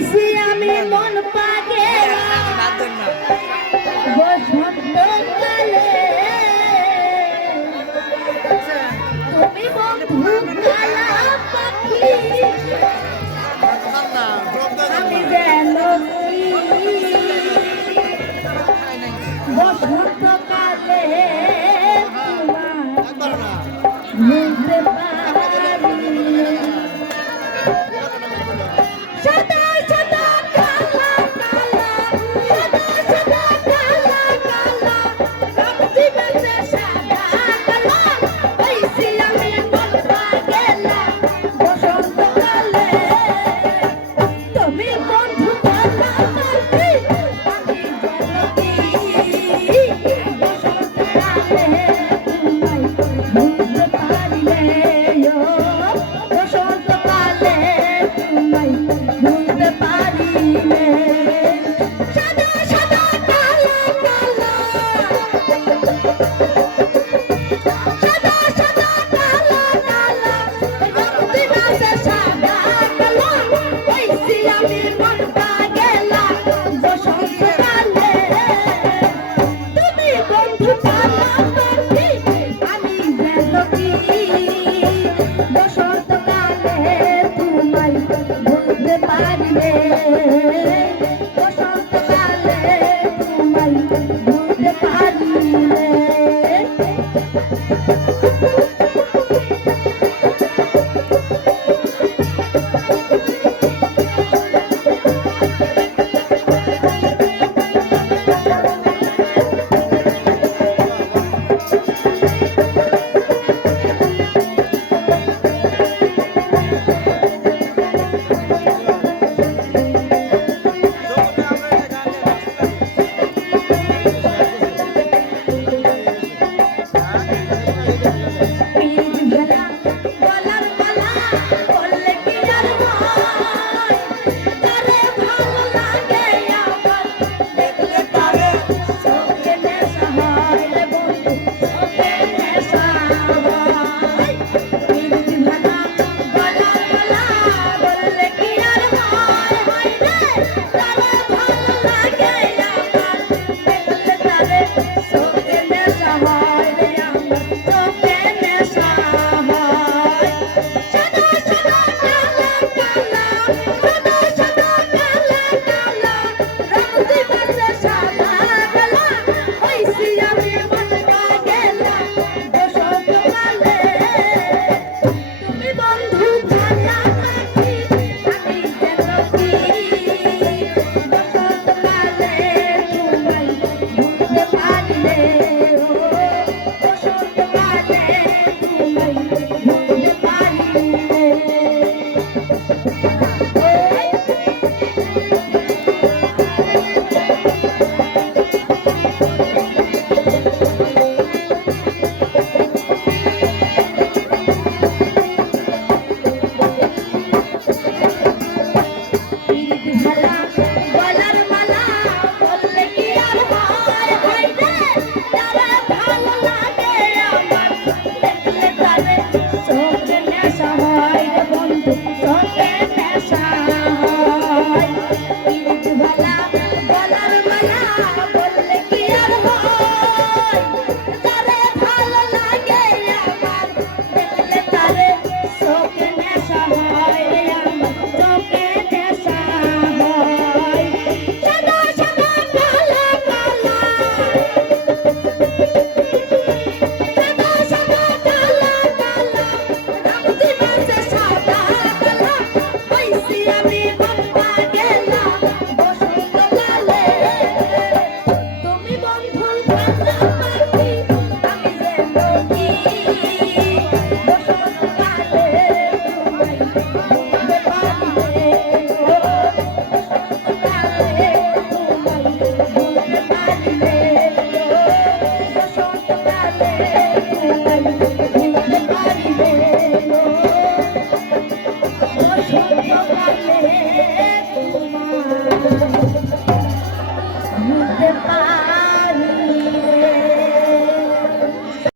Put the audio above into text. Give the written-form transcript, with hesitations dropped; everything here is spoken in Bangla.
হইছি আমি মন পাগেলা বসন্তকালে তুমি বন্ধু কালা পাখি আমি যেন বসন্তকালে বুঝতে পারি সাদা সাদা কালা কালা সাদা সাদা কালা কালা রামজি বেঁচে সাদা কালা হইছি আমি মন পাগেলা বসন্তকালে তুমি বন্ধু কালা পাখি আমি জেলতি বসন্তকালে তোমায় বুঝতে পারিলে বসন্তকালে তোমায় বুঝতে পারিলে সাদা সাদা কালা কালা সাদা সাদা কালা কালা রক্তি বাসে সাদা কালা হইছি আমি মন পাগেলা বসন্তকালে তুমি বন্ধু কালা পাখি আমি জেলতি বসন্তকালে তোমায় বুঝতে পারিলে বসন্তকালে তোমায় বুঝতে পারিলে Goodbye.